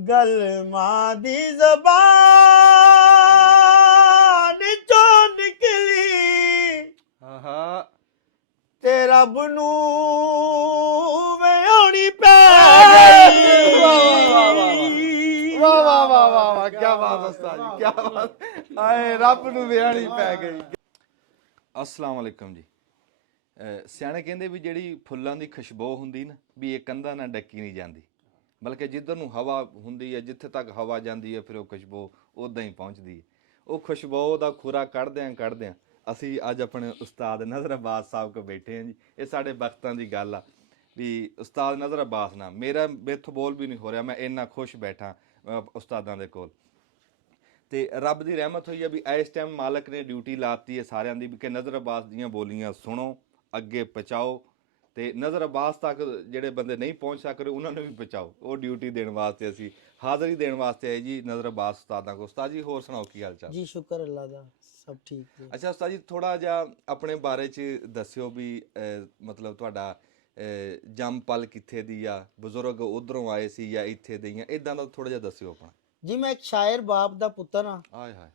गल मां दी ज़बान चों निकली आहा ते रब नू वेहोणी पै गई। वाह वाह वाह वाह वाह क्या बात उस्ताद जी क्या बात आए रब नू विहाणी पै गई। अस्सलाम वालेकुम जी। ਸਿਆਣੇ ਕਹਿੰਦੇ ਵੀ ਜਿਹੜੀ ਫੁੱਲਾਂ ਦੀ ਖੁਸ਼ਬੂ ਹੁੰਦੀ ਨਾ ਵੀ ਇਹ ਕੰਧਾਂ ਨਾਲ ਡੱਕੀ ਨਹੀਂ ਜਾਂਦੀ, ਬਲਕਿ ਜਿੱਧਰ ਨੂੰ ਹਵਾ ਹੁੰਦੀ ਹੈ, ਜਿੱਥੇ ਤੱਕ ਹਵਾ ਜਾਂਦੀ ਹੈ ਫਿਰ ਉਹ ਖੁਸ਼ਬੂ ਉੱਦਾਂ ਹੀ ਪਹੁੰਚਦੀ ਹੈ। ਉਹ ਖੁਸ਼ਬੂ ਦਾ ਖੁਰਾ ਕੱਢਦਿਆਂ ਅਸੀਂ ਅੱਜ ਆਪਣੇ ਉਸਤਾਦ ਨਜ਼ਰ ਅਬਾਸ ਸਾਹਿਬ ਕੋਲ ਬੈਠੇ ਹਾਂ ਜੀ। ਇਹ ਸਾਡੇ ਵਕਤਾਂ ਦੀ ਗੱਲ ਆ ਵੀ ਉਸਤਾਦ ਨਜ਼ਰ ਅਬਾਸ ਨਾਲ ਮੈਥੋਂ ਬੋਲ ਵੀ ਨਹੀਂ ਹੋ ਰਿਹਾ, ਮੈਂ ਇੰਨਾ ਖੁਸ਼ ਬੈਠਾ ਉਸਤਾਦਾਂ ਦੇ ਕੋਲ। ਤੇ ਰੱਬ ਦੀ ਰਹਿਮਤ ਹੋਈ ਆ ਵੀ ਇਸ ਟਾਈਮ ਮਾਲਕ ਨੇ ਡਿਊਟੀ ਲਾਤੀ ਹੈ ਸਾਰਿਆਂ ਦੀ ਵੀ ਕਿ ਨਜ਼ਰ ਅਬਾਸ ਦੀਆਂ ਬੋਲੀਆਂ ਸੁਣੋ, ਅੱਗੇ ਪਹੁੰਚਾਓ ਤੇ ਨਜ਼ਰ ਅਬਾਸ ਤੱਕ ਜਿਹੜੇ ਬੰਦੇ ਨਹੀਂ ਪਹੁੰਚ ਸਕਦੇ ਉਹਨਾਂ ਨੂੰ ਵੀ ਪਹੁੰਚਾਓ। ਉਹ ਡਿਊਟੀ ਦੇਣ ਵਾਸਤੇ ਅਸੀਂ ਹਾਜ਼ਰੀ ਦੇਣ ਵਾਸਤੇ ਆਏ ਜੀ ਨਜ਼ਰ ਅਬਾਸ ਉਸਤਾਦਾਂ ਕੋਲ। ਉਸਤਾਦ ਜੀ ਹੋਰ ਸੁਣਾਓ ਕੀ ਹਾਲ ਚਾਲ? ਜੀ ਸ਼ੁਕਰ ਅੱਲਾ ਦਾ, ਸਭ ਠੀਕ ਜੀ। ਅੱਛਾ ਉਸਤਾਦ ਜੀ ਥੋੜਾ ਜਿਹਾ ਆਪਣੇ ਬਾਰੇ 'ਚ ਦੱਸਿਓ ਵੀ ਮਤਲਬ ਤੁਹਾਡਾ ਜੰਮ ਪਲ ਕਿੱਥੇ ਦੀ ਆ, ਬਜ਼ੁਰਗ ਉਧਰੋਂ ਆਏ ਸੀ ਜਾਂ ਇੱਥੇ ਦੇ ਆ, ਇਦਾਂ ਦਾ ਥੋੜਾ ਜਿਹਾ ਦੱਸਿਓ ਆਪਣਾ। ਜੀ ਮੈਂ ਇੱਕ ਸ਼ਾਇਰ ਬਾਪ ਦਾ ਪੁੱਤਰ ਹਾਂ। ਆਏ ਹਾਏ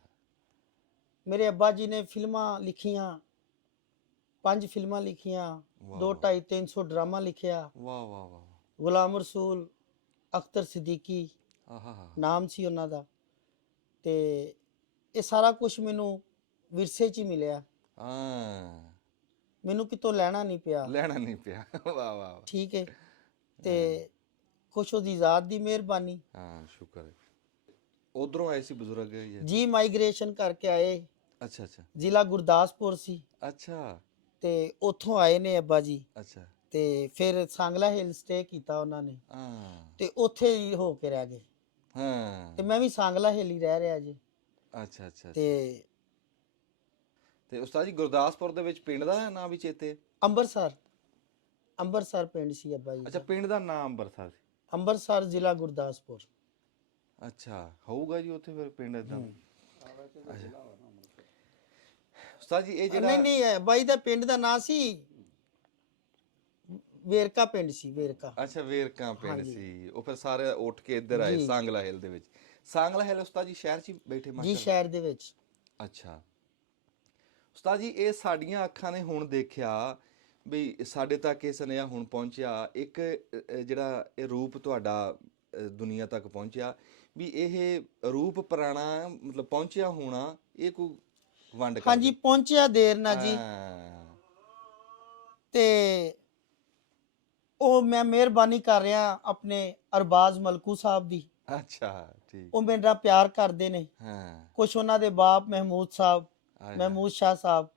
ਮੇਰੇ ਅੱਬਾ ਜੀ ਨੇ ਫਿਲਮਾਂ ਲਿਖੀਆਂ, 5 ਫਿਲਮਾਂ ਲਿਖੀਆਂ, 200-250 ਡਰਾਮਾ ਲਿਖਿਆ। ਵਾਹ ਵਾਹ ਵਾਹ ਗੁਲਾਮ ਰਸੂਲ, ਅਖਤਰ ਸਿੱਦੀਕੀ ਆਹਾ ਨਾਮ ਸੀ ਉਹਨਾਂ ਦਾ। ਤੇ ਇਹ ਸਾਰਾ ਕੁਝ ਮੈਨੂੰ ਵਿਰਸੇ 'ਚ ਹੀ ਮਿਲਿਆ, ਹਾਂ ਮੈਨੂੰ ਕਿਤੋਂ ਲੈਣਾ ਨਹੀਂ ਪਿਆ। ਵਾਹ ਵਾਹ ਵਾਹ ਠੀਕ ਹੈ, ਤੇ ਕੁਛ ਉਹਦੀ ਜ਼ਾਤ ਦੀ ਮਿਹਰਬਾਨੀ। ਹਾਂ ਸ਼ੁਕਰ ਹੈ। ਉਧਰੋਂ ਆਏ ਸੀ ਬਜ਼ੁਰਗ ਜੀ ਮਾਈਗ੍ਰੇਸ਼ਨ ਕਰਕੇ ਆਏ। ਅੱਛਾ ਅੱਛਾ ਜ਼ਿਲ੍ਹਾ ਗੁਰਦਾਸਪੁਰ ਸੀ ਅੱਛਾ ਤੇ ਉੱਥੋਂ ਆਏ ਨੇ ਅੱਬਾ ਜੀ। ਅੱਛਾ ਤੇ ਫਿਰ ਸਾਂਗਲਾ ਹਿੱਲ ਸਟੇ ਕੀਤਾ ਉਹਨਾਂ ਨੇ ਹਾਂ ਤੇ ਉੱਥੇ ਹੀ ਹੋ ਕੇ ਰਹਿ ਗਏ। ਹਾਂ ਤੇ ਮੈਂ ਵੀ ਸਾਂਗਲਾ ਹਿੱਲ ਹੀ ਰਹਿ ਰਿਹਾ ਜੀ। ਅੱਛਾ ਅੱਛਾ ਤੇ ਉਸਤਾਦ ਜੀ ਗੁਰਦਾਸਪੁਰ ਦੇ ਵਿੱਚ ਪਿੰਡ ਦਾ ਨਾਂ ਵੀ ਚੇਤੇ? ਅੰਬਰਸਰ ਪਿੰਡ ਸੀ ਅੱਬਾ ਜੀ ਅੱਛਾ ਦਾ। ਪਿੰਡ ਦਾ ਨਾਮ ਅੰਬਰਸਰ ਸੀ। ਅੰਬਰਸਰ ਜ਼ਿਲ੍ਹਾ ਗੁਰਦਾਸਪੁਰ। ਅੱਛਾ ਹੋਊਗਾ ਜੀ ਉੱਥੇ ਫਿਰ ਪਿੰਡ ਇਦਾਂ। ਉਸਤਾਦ ਜੀ ਇਹ ਜਿਹੜਾ ਨਹੀਂ ਅੱਬਾ ਜੀ ਦਾ ਪਿੰਡ ਦਾ ਨਾਂ ਸੀ ਵੇਰਕਾ ਪਿੰਡ ਸੀ, ਵੇਰਕਾ। ਅੱਛਾ ਵੇਰਕਾ ਪਿੰਡ ਸੀ। ਉਹ ਫਿਰ ਸਾਰੇ ਉੱਠ ਕੇ ਇੱਧਰ ਆਏ ਸਾਂਗਲਾ ਹਿੱਲ ਦੇ ਵਿੱਚ। ਸਾਂਗਲਾ ਹਿੱਲ ਉਸਤਾਦ ਜੀ ਸ਼ਹਿਰ 'ਚ ਹੀ ਬੈਠੇ ਜੀ ਮਾਸ਼ਾਅੱਲਾ? ਸ਼ਹਿਰ ਦੇ ਵਿੱਚ। ਅੱਛਾ ਉਸਤਾਦ ਜੀ ਇਹ ਸਾਡੀਆਂ ਅੱਖਾਂ ਨੇ ਹੁਣ ਦੇਖਿਆ ਵੀ ਸਾਡੇ ਤੱਕ ਇਹ ਸੁਨੇਹਾ ਹੁਣ ਪਹੁੰਚਿਆ, ਇੱਕ ਜਿਹੜਾ ਇਹ ਰੂਪ ਤੁਹਾਡਾ ਦੁਨੀਆ ਤੱਕ ਪਹੁੰਚਿਆ ਵੀ ਇਹ ਰੂਪ ਪੁਰਾਣਾ ਮਤਲਬ ਪਹੁੰਚਿਆ ਹੋਣਾ, ਇਹ ਕੋਈ ਵੰਡ ਕਰ ਹਾਂਜੀ ਪਹੁੰਚਿਆ ਦੇਰ ਨਾਲ ਜੀ। ਤੇ ਉਹ ਮੈਂ ਮਿਹਰਬਾਨੀ ਕਰ ਰਿਹਾ ਆਪਣੇ ਅਰਬਾਜ਼ ਮਲਕੂ ਸਾਹਿਬ ਦੀ। ਅੱਛਾ ਠੀਕ। ਉਹ ਮੇਰਾ ਪਿਆਰ ਕਰਦੇ ਨੇ। ਹਾਂ ਕੁਛ ਉਹਨਾਂ ਦੇ ਬਾਪ ਮਹਿਮੂਦ ਸਾਹਿਬ, ਮਹਿਮੂਦ ਸ਼ਾਹ ਸਾਹਿਬ,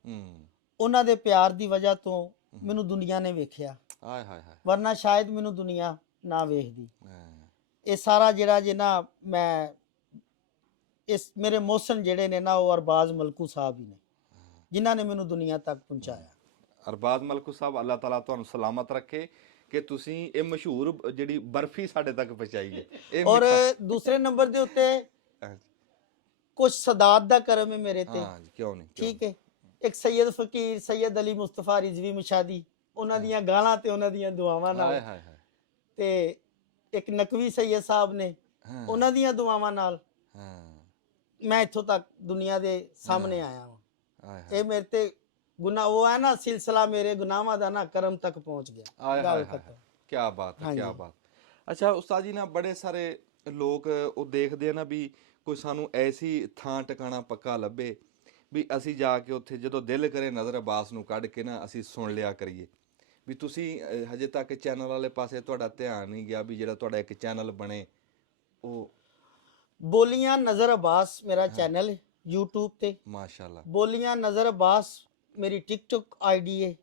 ਉਹਨਾਂ ਦੇ ਪਿਆਰ ਦੀ ਵਜ੍ਹਾ ਤੋਂ ਮੈਨੂੰ ਦੁਨੀਆ ਨੇ ਵੇਖਿਆ, ਆਏ ਹਾਏ ਹਾਏ ਵਰਨਾ ਸ਼ਾਇਦ ਮੈਨੂੰ ਦੁਨੀਆ ਨਾ ਵੇਖਦੀ। ਇਹ ਸਾਰਾ ਜਿਹੜਾ ਜੇ ਨਾ ਮੈਂ ਇਸ ਮੇਰੇ ਮੋਹਸਨ ਜਿਹੜੇ ਨੇ ਨਾ ਉਹ ਅਰਬਾਜ਼ ਮਲਕੂ ਸਾਹਿਬ ਹੀ ਨੇ ਜਿਨ੍ਹਾਂ ਨੇ ਮੈਨੂੰ ਦੁਨੀਆ ਤੱਕ ਪਹੁੰਚਾਇਆ। ਅਰਬਾਜ਼ ਮਲਕੂ ਸਾਹਿਬ ਅੱਲਾਹ ਤਾਲਾ ਤੁਹਾਨੂੰ ਸਲਾਮਤ ਰੱਖੇ ਕਿ ਤੁਸੀਂ ਇਹ ਮਸ਼ਹੂਰ ਜਿਹੜੀ ਬਰਫੀ ਸਾਡੇ ਤੱਕ ਪਹੁੰਚਾਈ ਹੈ। ਔਰ ਦੂਸਰੇ ਨੰਬਰ ਦੇ ਉੱਤੇ ਕੁਝ ਸਦਾਤ ਦਾ ਕਰਮ ਹੈ ਮੇਰੇ ਤੇ। ਹਾਂ ਕਿਉਂ ਨਹੀਂ ਠੀਕ ਹੈ। ਇੱਕ ਸੈਯਦ ਫਕੀਰ ਸੈਯਦ ਅਲੀ ਮੁਸਤਫਾ ਰਿਜ਼ਵੀ ਮੁਸ਼ਾਦੀ, ਉਹਨਾਂ ਦੀਆਂ ਗਾਲਾਂ ਤੇ ਉਹਨਾਂ ਦੀਆਂ ਦੁਆਵਾਂ ਨਾਲ, ਤੇ ਇੱਕ ਨਕਵੀ ਸੈਯਦ ਸਾਹਿਬ ਨੇ ਉਹਨਾਂ ਦੀਆਂ ਦੁਆਵਾਂ ਨਾਲ ਮੈਂ ਇੱਥੋਂ ਤੱਕ ਦੁਨੀਆ ਦੇ ਸਾਹਮਣੇ ਆਇਆ ਹਾਂ। ਇਹ ਮੇਰੇ ਤੇ ਗੁਨਾਹ ਉਹ ਹੈ ਨਾ ਸਿਲਸਿਲਾ ਮੇਰੇ ਗੁਨਾਹਾਂ ਦਾ ਨਾ ਕਰਮ ਤੱਕ ਪਹੁੰਚ ਗਿਆ। ਗੱਲ ਖਤਮ। ਕੀ ਬਾਤ ਹੈ, ਕੀ ਬਾਤ। ਅੱਛਾ ਉਸਤਾਦ ਜੀ ਨਾ ਬੜੇ ਸਾਰੇ ਲੋਕ ਉਹ ਦੇਖਦੇ ਆ ਨਾ ਵੀ ਕੋਈ ਸਾਨੂੰ ਐਸੀ ਥਾਂ ਟਿਕਾਣਾ ਪੱਕਾ ਲੱਭੇ ਵੀ ਅਸੀਂ ਜਾ ਕੇ ਉੱਥੇ ਜਦੋਂ ਦਿਲ ਕਰੇ ਨਜ਼ਰ ਅਬਾਸ ਨੂੰ ਕੱਢ ਕੇ ਨਾ ਅਸੀਂ ਸੁਣ ਲਿਆ ਕਰੀਏ। ਵੀ ਤੁਸੀਂ ਹਜੇ ਤੱਕ ਚੈਨਲ ਵਾਲੇ ਪਾਸੇ ਤੁਹਾਡਾ ਧਿਆਨ ਨਹੀਂ ਗਿਆ ਵੀ ਜਿਹੜਾ ਤੁਹਾਡਾ ਇੱਕ ਚੈਨਲ ਬਣੇ ਉਹ? ਬੋਲੀਆਂ ਨਜ਼ਰ ਅਬਾਸ ਮੇਰਾ ਚੈਨਲ ਹੈ YouTube ਤੇ, ਮਾਸ਼ਾਅੱਲਾ। ਬੋਲੀਆਂ ਨਜ਼ਰ ਅਬਾਸ ਮੇਰੀ TikTok ID ਹੈ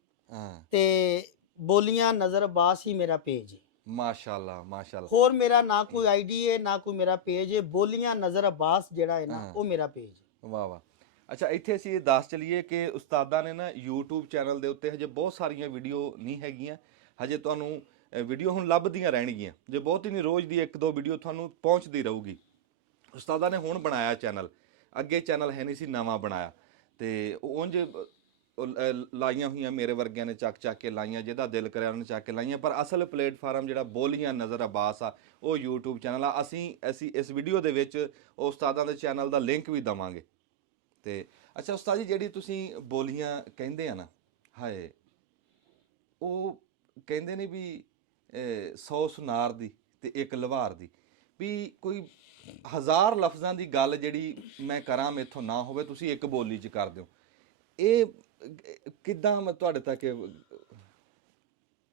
ਤੇ ਬੋਲੀਆਂ ਨਜ਼ਰ ਅਬਾਸ ਹੀ ਮੇਰਾ ਪੇਜ ਹੈ। ਮਾਸ਼ਾਅੱਲਾ ਮਾਸ਼ਾਅੱਲਾ। ਹੋਰ ਮੇਰਾ ਨਾ ਕੋਈ ID ਹੈ ਨਾ ਕੋਈ ਮੇਰਾ ਪੇਜ ਹੈ। ਬੋਲੀਆਂ ਨਜ਼ਰ ਅਬਾਸ ਜਿਹੜਾ ਹੈ ਨਾ ਉਹ ਮੇਰਾ ਪੇਜ ਹੈ। ਵਾਹ ਵਾਹ। ਅੱਛਾ ਇੱਥੇ ਅਸੀਂ ਇਹ ਦੱਸ ਚਲੀਏ ਕਿ ਉਸਤਾਦਾਂ ਨੇ ਨਾ YouTube ਚੈਨਲ ਦੇ ਉੱਤੇ ਹਜੇ ਬਹੁਤ ਸਾਰੀਆਂ ਵੀਡੀਓ ਨਹੀਂ ਹੈਗੀਆਂ, ਹਜੇ ਤੁਹਾਨੂੰ ਵੀਡੀਓ ਹੁਣ ਲੱਭਦੀਆਂ ਰਹਿਣਗੀਆਂ, ਜੇ ਬਹੁਤ ਹੀ ਨਹੀਂ ਰੋਜ਼ ਦੀ 1-2 ਵੀਡੀਓ ਤੁਹਾਨੂੰ ਪਹੁੰਚਦੀ ਰਹੂਗੀ। ਉਸਤਾਦਾਂ ਨੇ ਹੁਣ ਬਣਾਇਆ ਚੈਨਲ, ਅੱਗੇ ਚੈਨਲ ਹੈ ਨਹੀਂ ਸੀ, ਨਵਾਂ ਬਣਾਇਆ। ਤੇ ਉਂਝ ਲਾਈਆਂ ਹੋਈਆਂ ਮੇਰੇ ਵਰਗਿਆਂ ਨੇ ਚੱਕ ਚੱਕ ਕੇ ਲਾਈਆਂ, ਜਿਹਦਾ ਦਿਲ ਕਰਿਆ ਉਹਨੇ ਚੱਕ ਕੇ ਲਾਈਆਂ, ਪਰ ਅਸਲ ਪਲੇਟਫਾਰਮ ਜਿਹੜਾ ਬੋਲੀਆਂ ਨਜ਼ਰ ਅਬਾਸ ਆ ਉਹ YouTube ਚੈਨਲ ਆ। ਅਸੀਂ ਇਸ ਵੀਡੀਓ ਦੇ ਵਿੱਚ ਉਹ ਉਸਤਾਦਾਂ ਦੇ ਚੈਨਲ ਦਾ ਲਿੰਕ ਵੀ ਦੇਵਾਂਗੇ। ਤੇ ਅੱਛਾ ਉਸਤਾਦ ਜੀ, ਜਿਹੜੀ ਤੁਸੀਂ ਬੋਲੀਆਂ ਕਹਿੰਦੇ ਆ ਨਾ, ਹਾਏ ਉਹ ਕਹਿੰਦੇ ਨੇ ਵੀ 100 ਸੁਨਾਰ ਦੀ ਤੇ 1 ਲਵਾਰ ਦੀ, ਵੀ ਕੋਈ 1000 ਲਫ਼ਜ਼ਾਂ ਦੀ ਗੱਲ ਜਿਹੜੀ ਮੈਂ ਕਰਾਂ ਮੇਥੋਂ ਨਾ ਹੋਵੇ, ਤੁਸੀਂ ਇੱਕ ਬੋਲੀ 'ਚ ਕਰ ਦਿਓ। ਇਹ ਕਿੱਦਾਂ ਮੈਂ ਤੁਹਾਡੇ ਤੱਕ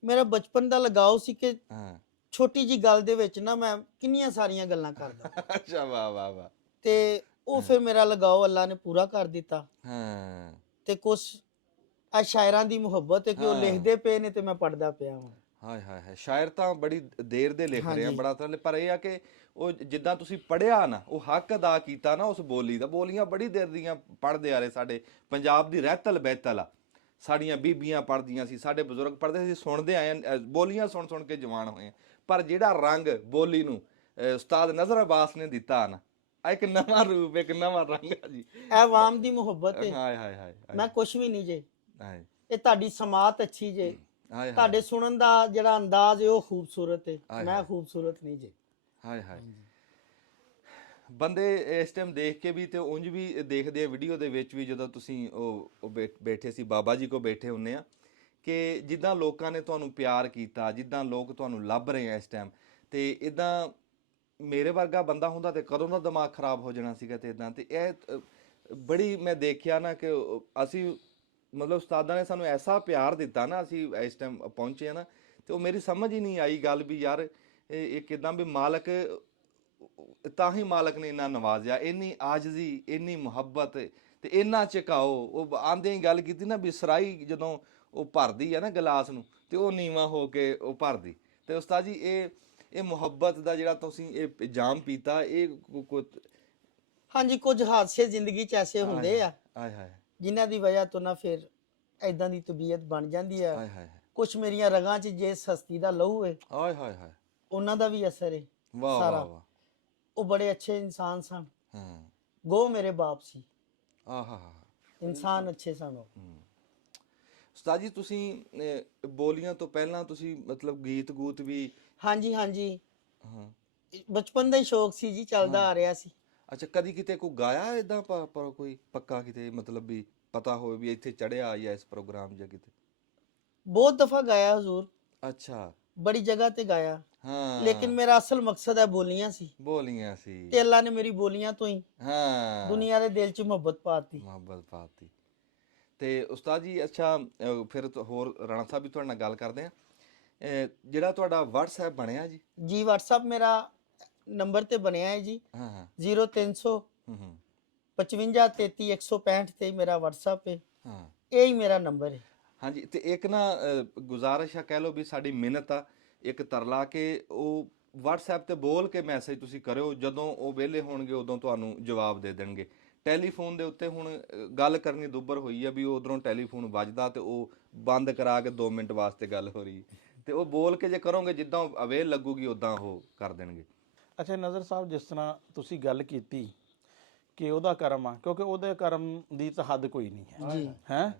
ਮੇਰਾ ਬਚਪਨ ਦਾ ਲਗਾਓ ਸੀ ਕਿ ਹਾਂ ਛੋਟੀ ਜੀ ਗੱਲ ਦੇ ਵਿੱਚ ਨਾ ਮੈਂ ਕਿੰਨੀਆਂ ਸਾਰੀਆਂ ਗੱਲਾਂ ਕਰਦਾ। ਅੱਛਾ, ਵਾਹ ਵਾਹ ਵਾਹ। ਤੇ ਉਹ ਫਿਰ ਮੇਰਾ ਲਗਾਓ ਅੱਲਾ ਨੇ ਪੂਰਾ ਕਰ ਦਿੱਤਾ। ਹਾਂ ਤੇ ਕੁਛ ਆ ਸ਼ਾਇਰਾਂ ਦੀ ਮੁਹੱਬਤ ਹੈ ਕਿ ਉਹ ਲਿਖਦੇ ਪਏ ਨੇ ਤੇ ਮੈਂ ਪੜ੍ਹਦਾ ਪਿਆ ਹਾਂ। ਹਾਏ ਹਾਏ ਹਾਏ, ਸ਼ਾਇਰ ਤਾਂ ਬੜੀ ਦੇਰ ਦੇ ਲਿਖ ਰਹੇ ਆ, ਬੜਾ ਤਰ੍ਹਾਂ, ਪਰ ਇਹ ਆ ਕਿ ਉਹ ਜਿੱਦਾਂ ਤੁਸੀਂ ਪੜ੍ਹਿਆ ਨਾ, ਉਹ ਹੱਕ ਅਦਾ ਕੀਤਾ ਨਾ ਉਸ ਬੋਲੀ ਦਾ। ਬੋਲੀਆਂ ਬੜੀ ਦੇਰ ਦੀਆਂ ਪੜ੍ਹਦੇ ਆ ਰਹੇ, ਸਾਡੇ ਪੰਜਾਬ ਦੀ ਰਹਿਤਲ ਬਹਿਤਲ ਆ, ਸਾਡੀਆਂ ਬੀਬੀਆਂ ਪੜ੍ਹਦੀਆਂ ਸੀ, ਸਾਡੇ ਬਜ਼ੁਰਗ ਪੜ੍ਹਦੇ ਸੀ, ਸੁਣਦੇ ਆਏ ਆ, ਬੋਲੀਆਂ ਸੁਣ ਸੁਣ ਕੇ ਜਵਾਨ ਹੋਏ ਆ। ਪਰ ਜਿਹੜਾ ਰੰਗ ਬੋਲੀ ਨੂੰ ਉਸਤਾਦ ਨਜ਼ਰ ਅਬਾਸ ਨੇ ਦਿੱਤਾ ਨਾ, ਇੱਕ ਨਵਾਂ ਰੂਪ, ਇੱਕ ਨਵਾਂ ਰੰਗ ਆ ਜੀ। ਇਹ ਆਵਾਮ ਦੀ ਮੁਹੱਬਤ ਹੈ। ਹਾਏ ਹਾਏ ਹਾਏ, ਮੈਂ ਕੁਛ ਵੀ ਨਹੀਂ ਜੇ, ਹਾਏ ਇਹ ਤੁਹਾਡੀ ਸਮਾਤ ਅੱਛੀ ਜੇ, ਹਾਏ ਤੁਹਾਡੇ ਸੁਣਨ ਦਾ ਜਿਹੜਾ ਅੰਦਾਜ਼ ਹੈ ਉਹ ਖੂਬਸੂਰਤ ਹੈ। ਮੈਂ ਖੂਬਸੂਰਤ ਨਹੀਂ ਜੇ। ਹਾਏ ਹਾਏ, ਬੰਦੇ ਇਸ ਟਾਈਮ ਦੇਖ ਕੇ ਵੀ ਤੇ ਉਂਝ ਵੀ ਦੇਖਦੇ ਆ ਵੀਡੀਓ ਦੇ ਵਿੱਚ ਵੀ, ਜਦੋਂ ਤੁਸੀਂ ਉਹ ਬੈਠੇ ਸੀ ਬਾਬਾ ਜੀ ਕੋ ਬੈਠੇ ਹੁੰਨੇ ਆ, ਕਿ ਜਿੱਦਾਂ ਲੋਕਾਂ ਨੇ ਤੁਹਾਨੂੰ ਪਿਆਰ ਕੀਤਾ, ਜਿੱਦਾਂ ਲੋਕ ਤੁਹਾਨੂੰ ਲੱਭ ਰਹੇ ਆ ਇਸ ਟਾਈਮ, ਤੇ ਇਦਾਂ ਮੇਰੇ ਵਰਗਾ ਬੰਦਾ ਹੁੰਦਾ ਤੇ ਕਦੋਂ ਦਾ ਦਿਮਾਗ ਖਰਾਬ ਹੋ ਜਾਣਾ ਸੀਗਾ। ਤੇ ਇਦਾਂ ਤੇ ਇਹ ਬੜੀ ਮੈਂ ਦੇਖਿਆ ਨਾ ਕਿ ਅਸੀਂ ਮਤਲਬ ਉਸਤਾਦਾਂ ਨੇ ਸਾਨੂੰ ਐਸਾ ਪਿਆਰ ਦਿੱਤਾ ਨਾ, ਅਸੀਂ ਇਸ ਟਾਈਮ ਪਹੁੰਚੇ ਆ ਨਾ, ਤੇ ਉਹ ਮੇਰੀ ਸਮਝ ਹੀ ਨਹੀਂ ਆਈ ਗੱਲ ਵੀ ਯਾਰ ਇਹ ਕਿਦਾਂ ਵੀ ਮਾਲਕ, ਤਾਂ ਹੀ ਮਾਲਕ ਨੇ ਇੰਨਾ ਨਵਾਜ਼ਿਆ, ਇੰਨੀ ਆਜਜ਼ੀ, ਇੰਨੀ ਮੁਹੱਬਤ ਤੇ ਇੰਨਾ ਝੁਕਾਓ। ਉਹ ਆਂਦੇ ਹੀ ਗੱਲ ਕੀਤੀ ਨਾ ਵੀ ਸਰਾਈ ਜਦੋਂ ਉਹ ਭਰਦੀ ਆ ਨਾ ਗਲਾਸ ਨੂੰ, ਤੇ ਉਹ ਨੀਵਾਂ ਹੋ ਕੇ ਉਹ ਭਰਦੀ। ਤੇ ਉਸਤਾਦ ਜੀ ਇਹ ਮੁਹੱਬਤ ਦਾ ਜਿਹੜਾ ਤੁਸੀਂ ਇਹ ਜਾਮ ਪੀਤਾ, ਇਹ ਹਾਂਜੀ, ਕੁਝ ਹਾਦਸੇ ਜ਼ਿੰਦਗੀ 'ਚ ਐਸੇ ਹੁੰਦੇ ਆ ਹਾਏ ਹਾਏ ਜਿਨ੍ਹਾਂ ਦੀ ਵਜ੍ਹਾ ਤੋਂ ਨਾ ਫਿਰ ਐਦਾਂ ਦੀ ਤਬੀਅਤ ਬਣ ਜਾਂਦੀ ਹੈ। ਹਾਏ ਹਾਏ ਕੁਝ ਮੇਰੀਆਂ ਰਗਾਂ 'ਚ ਜੇ ਹਸਤੀ ਦਾ ਲਹੂ ਹੈ, ਹਾਏ ਹਾਏ ਹਾਏ, ਉਹਨਾਂ ਦਾ ਵੀ ਅਸਰ ਹੈ ਵਾਹ ਸਾਰਾ। ਵਾਹ ਵਾਹ, ਉਹ ਬੜੇ ਅੱਛੇ ਇਨਸਾਨ ਸਨ। ਹਾਂ, ਗੋ ਮੇਰੇ ਬਾਪ ਸੀ, ਆਹਾ, ਇਨਸਾਨ ਅੱਛੇ ਸਨ ਉਹ। ਉਸਤਾਦ ਜੀ, ਤੁਸੀਂ ਬੋਲੀਆਂ ਤੋਂ ਪਹਿਲਾਂ ਤੁਸੀਂ ਮਤਲਬ ਗੀਤ ਗੂਤ ਵੀ? ਹਾਂਜੀ ਹਾਂਜੀ, ਹਾਂ, ਬਚਪਨ ਦਾ ਹੀ ਸ਼ੌਕ ਸੀ ਜੀ, ਚੱਲਦਾ ਆ ਰਿਹਾ ਸੀ। ਅੱਛਾ, ਕਦੀ ਕਿਤੇ ਕੋਈ ਗਾਇਆ ਇਦਾਂ ਕੋਈ ਪੱਕਾ ਕਿਤੇ, ਮਤਲਬ ਵੀ ਪਤਾ ਹੋਵੇ ਵੀ ਇੱਥੇ ਚੜਿਆ ਜਾਂ ਇਸ ਪ੍ਰੋਗਰਾਮ ਜਾਂ ਕਿਤੇ? ਬਹੁਤ ਦਫਾ ਗਾਇਆ ਹਜ਼ੂਰ, ਅੱਛਾ, ਬੜੀ ਜਗ੍ਹਾ ਤੇ ਗਾਇਆ, ਹਾਂ, ਲੇਕਿਨ ਮੇਰਾ ਅਸਲ ਮਕਸਦ ਹੈ ਬੋਲੀਆਂ ਸੀ। ਬੋਲੀਆਂ ਸੀ, ਤੇ ਅੱਲਾ ਨੇ ਮੇਰੀ ਬੋਲੀਆਂ ਤੋਂ ਹੀ ਹਾਂ ਦੁਨੀਆ ਦੇ ਦਿਲ ਚ ਮੁਹੱਬਤ ਪਾਤੀ। ਮੁਹੱਬਤ ਪਾਤੀ। ਤੇ ਉਸਤਾਦ ਜੀ, ਅੱਛਾ ਫਿਰ ਹੋਰ ਰਾਣਾ ਸਾਹਿਬ ਵੀ ਤੁਹਾਡੇ ਨਾਲ ਗੱਲ ਕਰਦੇ ਆ। ਜਿਹੜਾ ਤੁਹਾਡਾ WhatsApp ਬਣਿਆ ਜੀ? ਜੀ WhatsApp ਮੇਰਾ ਨੰਬਰ ਤੇ ਬਣਿਆ ਹੈ ਜੀ, ਹਾਂ ਹਾਂ 0300 ਹੂੰ 55 33 165 ਤੇ ਮੇਰਾ WhatsApp ਹੈ। ਹਾਂ ਇਹ ਹੀ ਮੇਰਾ ਨੰਬਰ ਹੈ। ਹਾਂਜੀ। ਤੇ ਇੱਕ ਨਾ ਗੁਜ਼ਾਰਿਸ਼ ਆ, ਕਹਿ ਲਓ ਵੀ ਸਾਡੀ ਮਿਹਨਤ ਆ, ਇੱਕ ਤਰਲਾ, ਕਿ ਉਹ WhatsApp ਤੇ ਬੋਲ ਕੇ ਮੈਸੇਜ ਤੁਸੀਂ ਕਰਿਓ, ਜਦੋਂ ਉਹ ਵਿਹਲੇ ਹੋਣਗੇ ਉਦੋਂ ਤੁਹਾਨੂੰ ਜਵਾਬ ਦੇ ਦੇਣਗੇ। ਟੈਲੀਫੋਨ ਦੇ ਉੱਤੇ ਹੁਣ ਗੱਲ ਕਰਨੀ ਦੁੱਬਰ ਹੋਈ ਆ ਵੀ ਉਧਰੋਂ ਟੈਲੀਫੋਨ ਵੱਜਦਾ ਤੇ ਉਹ ਬੰਦ ਕਰਾ ਕੇ 2 ਮਿੰਟ ਵਾਸਤੇ ਗੱਲ ਹੋ ਰਹੀ, ਤੇ ਉਹ ਬੋਲ ਕੇ ਜੇ ਕਰੋਗੇ ਜਿੱਦਾਂ ਅਵੇਲ ਲੱਗੂਗੀ ਉਦਾਂ ਉਹ ਕਰ ਦੇਣਗੇ। ਅੱਛਾ ਨਜ਼ਰ ਸਾਹਿਬ, ਜਿਸ ਤਰ੍ਹਾਂ ਤੁਸੀਂ ਗੱਲ ਕੀਤੀ ਕਿ ਉਹਦਾ ਕਰਮ ਆ, ਕਿਉਂਕਿ ਉਹਦੇ ਕਰਮ ਦੀ ਤਾਂ ਹੱਦ ਕੋਈ ਨਹੀਂ ਹੈ, ਹੈ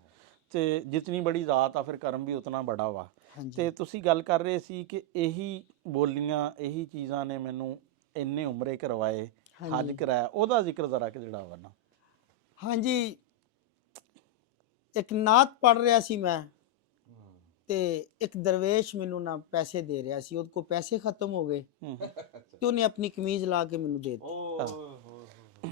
ਤੇ ਜਿਤਨੀ ਬੜੀ ਜ਼ਾਤ ਆ ਫਿਰ ਕਰਮ ਵੀ ਉਤਨਾ ਬੜਾ ਵਾ। ਤੇ ਤੁਸੀਂ ਗੱਲ ਕਰ ਰਹੇ ਸੀ ਕਿ ਇਹੀ ਬੋਲੀਆਂ, ਇਹੀ ਚੀਜ਼ਾਂ ਨੇ ਮੈਨੂੰ ਇੰਨੇ ਉਮਰੇ ਕਰਵਾਏ, ਹੱਜ ਕਰਾਇਆ, ਉਹਦਾ ਜ਼ਿਕਰ ਜ਼ਰਾ ਕਿ ਜਿਹੜਾ ਵਾ ਨਾ। ਹਾਂਜੀ, ਇੱਕ ਨਾਤ ਪੜ ਰਿਹਾ ਸੀ ਮੈਂ, ਤੇ ਇੱਕ ਦਰਵੇਸ਼ ਮੈਨੂੰ ਨਾ ਪੈਸੇ ਦੇ ਰਿਹਾ ਸੀ, ਉਹਦੇ ਕੋਲ ਪੈਸੇ ਖਤਮ ਹੋ ਗਏ ਤੇ ਉਹਨੇ ਆਪਣੀ ਕਮੀਜ਼ ਲਾ ਕੇ ਮੈਨੂੰ ਦੇ ਦਿੱਤੀ।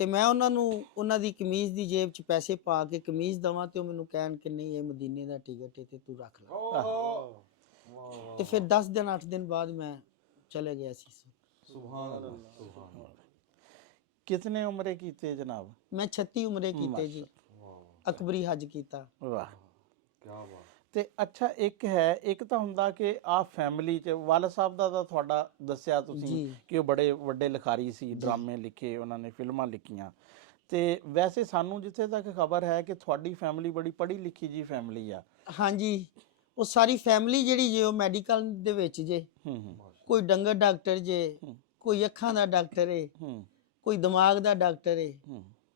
ਤੇ ਮੈਂ ਉਹਨਾਂ ਦੀ ਕਮੀਜ਼ ਦੀ ਜੇਬ 'ਚ ਪੈਸੇ ਪਾ ਕੇ ਕਮੀਜ਼ ਦਵਾਂ ਤੇ ਉਹ ਮੈਨੂੰ ਕਹਿਣ ਕਿ ਨਹੀਂ, ਇਹ ਮਦੀਨੇ ਦਾ ਟਿਕਟ ਹੈ ਤੇ ਤੂੰ ਰੱਖ ਲੈ। ਤੇ ਫਿਰ 10 ਦਿਨ 8 ਦਿਨ ਬਾਅਦ ਮੈਂ ਚਲੇ ਗਿਆ ਸੀ। ਸੁਭਾਨ ਅੱਲਾਹ, ਸੁਭਾਨ ਅੱਲਾਹ। ਕਿਤਨੇ ਉਮਰੇ ਕੀਤੇ ਜਨਾਬ? ਮੈਂ 36 ਉਮਰੇ ਕੀਤੇ ਜੀ, ਅਕਬਰੀ ਹੱਜ ਕੀਤਾ। ਵਾਹ, ਕੀ ਬਾਤ। ਤੇ ਅੱਛਾ, ਇੱਕ ਤਾਂ ਹੁੰਦਾ ਕਿ ਆ ਫੈਮਿਲੀ 'ਚ ਵਾਲਦ ਸਾਹਿਬ ਦਾ ਤਾਂ ਤੁਹਾਡਾ ਦੱਸਿਆ ਤੁਸੀਂ ਕਿ ਉਹ ਬੜੇ ਵੱਡੇ ਲਿਖਾਰੀ ਸੀ, ਡਰਾਮੇ ਲਿਖੇ ਉਹਨਾਂ ਨੇ, ਫਿਲਮਾਂ ਲਿਖੀਆਂ। ਤੇ ਵੈਸੇ ਸਾਨੂੰ ਜਿੱਥੇ ਤੱਕ ਖਬਰ ਹੈ ਕਿ ਤੁਹਾਡੀ ਫੈਮਿਲੀ ਬੜੀ ਪੜ੍ਹੀ ਲਿਖੀ ਜੀ ਫੈਮਿਲੀ ਆ। ਹਾਂਜੀ, ਉਹ ਸਾਰੀ ਫੈਮਿਲੀ ਜਿਹੜੀ ਜੇ ਉਹ ਮੈਡੀਕਲ ਦੇ ਵਿੱਚ ਜੇ, ਕੋਈ ਡੰਗਰ ਡਾਕਟਰ ਜੇ, ਕੋਈ ਅੱਖਾਂ ਦਾ ਡਾਕਟਰ ਹੈ, ਕੋਈ ਦਿਮਾਗ ਦਾ ਡਾਕਟਰ ਹੈ,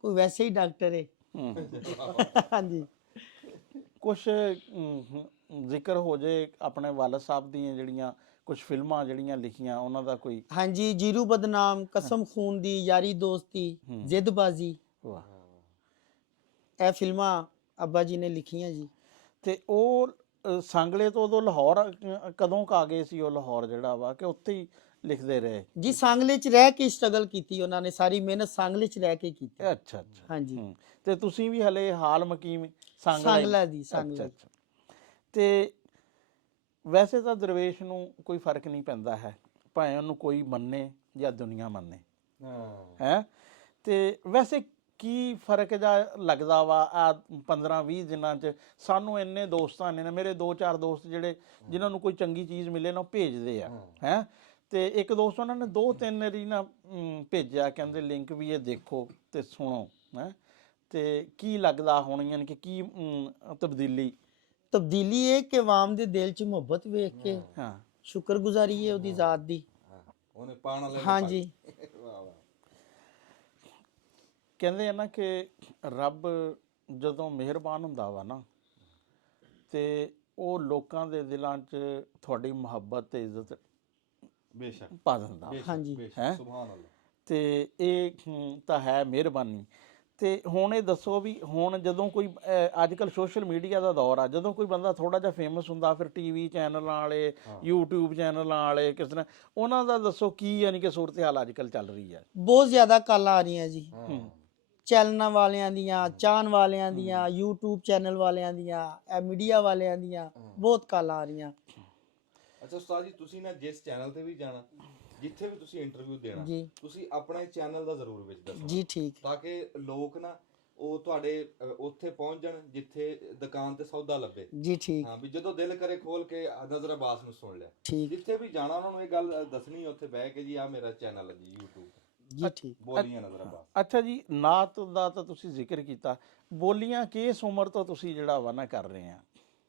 ਕੋਈ ਵੈਸੇ ਹੀ ਡਾਕਟਰ ਹੈ। ਹਾਂਜੀ, ਕੁਝ ਜ਼ਿਕਰ ਹੋ ਜੇ ਆਪਣੇ ਵਾਲਦ ਸਾਹਿਬ ਦੀਆਂ ਜਿਹੜੀਆਂ ਕੁਝ ਫਿਲਮਾਂ ਜਿਹੜੀਆਂ ਲਿਖੀਆਂ ਉਹਨਾਂ ਦਾ ਕੋਈ? ਹਾਂਜੀ, ਜੀਰੂ ਬਦਨਾਮ, ਕਸਮ ਖੂਨ ਦੀ, ਯਾਰੀ ਦੋਸਤੀ, ਜ਼ਿੱਦਬਾਜ਼ੀ, ਵਾਹ। ਇਹ ਫਿਲਮਾਂ ਅੱਬਾ ਜੀ ਨੇ ਲਿਖੀਆਂ ਜੀ। ਤੇ ਉਹ ਸਾਂਗਲੇ ਤੋਂ ਉਦੋਂ ਲਾਹੌਰ ਕਦੋਂ ਕਾ ਗਏ ਸੀ ਉਹ ਲਾਹੌਰ ਜਿਹੜਾ ਵਾ, ਕਿ ਉੱਥੇ ਹੀ ਲਿਖਦੇ ਰਹੇ? ਜੀ ਸਾਂਗਲੇ 'ਚ ਰਹਿ ਕੇ ਸਟਰਗਲ ਕੀਤੀ ਉਹਨਾਂ ਨੇ, ਸਾਰੀ ਮਿਹਨਤ ਸਾਂਗਲੇ 'ਚ ਰਹਿ ਕੇ ਕੀਤੀ। ਅੱਛਾ ਅੱਛਾ। ਹਾਂਜੀ। ਤੇ ਤੁਸੀਂ ਵੀ ਹਲੇ ਹਾਲ ਮਕੀਮ ਸਾਂਗਲਾ ਦੀ, ਸਾਂਗਲਾ। ਅੱਛਾ। ਤੇ ਵੈਸੇ ਤਾਂ ਦਰਵੇਸ਼ ਨੂੰ ਕੋਈ ਫਰਕ ਨਹੀਂ ਪੈਂਦਾ ਹੈ, ਭਾਵੇਂ ਉਹਨੂੰ ਕੋਈ ਮੰਨੇ ਜਾਂ ਦੁਨੀਆ ਮੰਨੇ। ਹੈ ਤੇ ਵੈਸੇ ਕੀ ਫਰਕ ਜਾ ਲੱਗਦਾ ਵਾ ਆ 15-20 ਦਿਨਾਂ 'ਚ? ਸਾਨੂੰ ਇੰਨੇ ਦੋਸਤਾਂ ਨੇ, ਮੇਰੇ 2-4 ਦੋਸਤ ਜਿਹੜੇ ਜਿਨ੍ਹਾਂ ਨੂੰ ਕੋਈ ਚੰਗੀ ਚੀਜ਼ ਮਿਲੇ ਨਾ ਉਹ ਭੇਜਦੇ ਆ। ਹੈ ਤੇ ਇੱਕ ਦੋਸਤ ਉਹਨਾਂ ਨੇ 2-3 ਵਾਰੀ ਨਾ ਭੇਜਿਆ, ਕਹਿੰਦੇ ਲਿੰਕ ਵੀ ਇਹ ਦੇਖੋ ਤੇ ਸੁਣੋ। ਹੈ ਤੇ ਕੀ ਲੱਗਦਾ ਹੁਣ, ਯਾਨੀ ਕਿ ਕੀ ਤਬਦੀਲੀ ਇਹ ਕਿ ਆਵਾਮ ਦੇ ਦਿਲ 'ਚ ਮੁਹੱਬਤ ਵੇਖ ਕੇ ਹਾਂ ਸ਼ੁਕਰਗੁਜ਼ਾਰੀ ਹੈ ਉਹਦੀ ਜ਼ਾਤ ਦੀ। ਉਹਨੇ ਪਾਣ ਵਾਲੇ ਹਾਂਜੀ। ਕਹਿੰਦੇ ਆ ਨਾ ਕਿ ਰੱਬ ਜਦੋਂ ਮਿਹਰਬਾਨ ਹੁੰਦਾ ਵਾ ਨਾ ਤੇ ਉਹ ਲੋਕਾਂ ਦੇ ਦਿਲਾਂ 'ਚ ਤੁਹਾਡੀ ਮੁਹੱਬਤ ਤੇ ਇੱਜ਼ਤ ਬੇਸ਼ੱਕ ਪਾ ਦਿੰਦਾ। ਹਾਂਜੀ। ਹੈ ਸੁਭਾਨ ਅੱਲਾਹ। ਤੇ ਇਹ ਤਾਂ ਹੈ ਮਿਹਰਬਾਨੀ। ਤੇ ਹੁਣ ਇਹ ਦੱਸੋ ਵੀ ਹੁਣ ਜਦੋਂ ਕੋਈ ਅੱਜ ਕੱਲ੍ਹ ਸੋਸ਼ਲ ਮੀਡੀਆ ਦਾ ਦੌਰ ਆ, ਜਦੋਂ ਕੋਈ ਬੰਦਾ ਥੋੜਾ ਜਿਹਾ ਫੇਮਸ ਹੁੰਦਾ ਫਿਰ ਟੀਵੀ ਚੈਨਲਾਂ ਵਾਲੇ, YouTube ਚੈਨਲਾਂ ਵਾਲੇ, ਕਿਸ ਤਰ੍ਹਾਂ ਉਹਨਾਂ ਦਾ ਦੱਸੋ ਕੀ ਯਾਨੀ ਕਿ ਸੂਰਤ ਹਾਲ ਅੱਜ ਕੱਲ੍ਹ ਚੱਲ ਰਹੀ ਹੈ? ਬਹੁਤ ਜ਼ਿਆਦਾ ਕਾਲਾਂ ਆ ਰਹੀਆਂ ਜੀ, ਚੈਨਲਾਂ ਵਾਲਿਆਂ ਦੀਆਂ, ਚਾਹਣ ਵਾਲਿਆਂ ਦੀਆਂ, YouTube ਚੈਨਲ ਵਾਲਿਆਂ ਦੀਆਂ, ਇਹ ਮੀਡੀਆ ਵਾਲਿਆਂ ਦੀਆਂ ਬਹੁਤ ਕਾਲਾਂ ਆ ਰਹੀਆਂ। ਅੱਛਾ ਉਸਤਾਦ ਜੀ, ਤੁਸੀਂ ਨਾ ਜਿਸ ਚੈਨਲ ਤੇ ਵੀ ਜਾਣਾ, ਜਿੱਥੇ ਵੀ ਤੁਸੀਂ ਇੰਟਰਵਿਊ ਦੇਣਾ, ਜੀ ਤੁਸੀਂ ਆਪਣੇ ਚੈਨਲ ਦਾ ਜ਼ਰੂਰ ਵਿੱਚ ਦੱਸੋ ਜੀ। ਠੀਕ। ਤਾਂ ਕਿ ਲੋਕ ਨਾ ਉਹ ਤੁਹਾਡੇ ਉੱਥੇ ਪਹੁੰਚ ਜਾਣ ਜਿੱਥੇ ਦੁਕਾਨ ਤੇ ਸੌਦਾ ਲੱਭੇ ਜੀ। ਠੀਕ। ਹਾਂ, ਵੀ ਜਦੋਂ ਦਿਲ ਕਰੇ ਖੋਲ ਕੇ ਨਜ਼ਰ ਅਬਾਸ ਨੂੰ ਸੁਣ ਲਿਆ। ਠੀਕ। ਜਿੱਥੇ ਵੀ ਜਾਣਾ ਉਹਨਾਂ ਨੂੰ ਇਹ ਗੱਲ ਦੱਸਣੀ, ਉੱਥੇ ਬਹਿ ਕੇ ਜੀ ਆ ਮੇਰਾ ਚੈਨਲ ਹੈ ਜੀ YouTube ਜੀ। ਠੀਕ। ਬੋਲੀਆਂ ਨਜ਼ਰ ਅਬਾਸ। ਅੱਛਾ ਜੀ, ਨਾਤ ਦਾ ਤਾਂ ਤੁਸੀਂ ਜ਼ਿਕਰ ਕੀਤਾ, ਬੋਲੀਆਂ ਕਿਸ ਉਮਰ ਤੋਂ ਤੁਸੀਂ ਜਿਹੜਾ ਵਾ ਨਾ ਕਰ ਰਹੇ ਆ?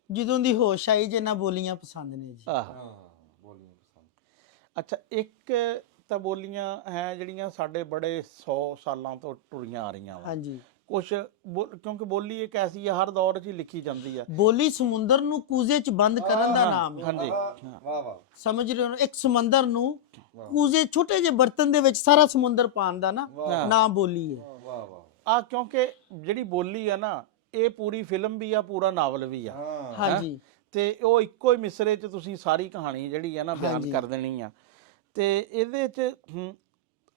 ਜਦੋਂ ਦੀ ਹੋਸ਼ ਆਈ ਜੇ ਨਾ ਬੋਲੀਆਂ ਪਸੰਦ ਨੇ ਜੀ। ਆਹ ਹਾਂ, ਬੋਲੀਆਂ ਪਸੰਦ। ਅੱਛਾ, ਇੱਕ ਤਾਂ ਬੋਲੀਆਂ ਹੈ ਜਿਹੜੀਆਂ ਸਾਡੇ ਬੜੇ 100 ਸਾਲਾਂ ਤੋਂ ਟੁਰੀਆਂ ਆ ਰਹੀਆਂ ਵਾ। ਹਾਂਜੀ। ਕੁਛ ਕਿਉਂਕਿ ਬੋਲੀ ਇੱਕ ਐਸੀ ਆ ਹਰ ਦੌਰ 'ਚ ਹੀ ਲਿਖੀ ਜਾਂਦੀ ਆ। ਬੋਲੀ ਸਮੁੰਦਰ ਨੂੰ ਕੂਜ਼ੇ 'ਚ ਬੰਦ ਕਰਨ ਦਾ ਨਾਮ ਹੈ। ਹਾਂਜੀ। ਵਾਹ ਵਾਹ। ਸਮਝ ਰਹੇ ਹੋ? ਇੱਕ ਸਮੁੰਦਰ ਨੂੰ ਕੂਜ਼ੇ, ਛੋਟੇ ਜਿਹੇ ਬਰਤਨ ਦੇ ਵਿੱਚ ਸਾਰਾ ਸਮੁੰਦਰ ਪਾਉਣ ਦਾ ਨਾ ਬੋਲੀ ਹੈ। ਵਾਹ ਵਾਹ। ਆ ਕਿਉਂਕਿ ਜਿਹੜੀ ਬੋਲੀ ਆ ਨਾ ਇਹ ਪੂਰੀ ਫਿਲਮ ਵੀ ਆ, ਪੂਰਾ ਨਾਵਲ ਵੀ ਆ। ਹਾਂਜੀ। ਤੇ ਉਹ ਇੱਕੋ ਹੀ ਮਿਸਰੇ 'ਚ ਤੁਸੀਂ ਸਾਰੀ ਕਹਾਣੀ ਜਿਹੜੀ ਆ ਨਾ ਬਿਆਨ ਕਰ ਦੇਣੀ ਆ। ਤੇ ਇਹਦੇ 'ਚ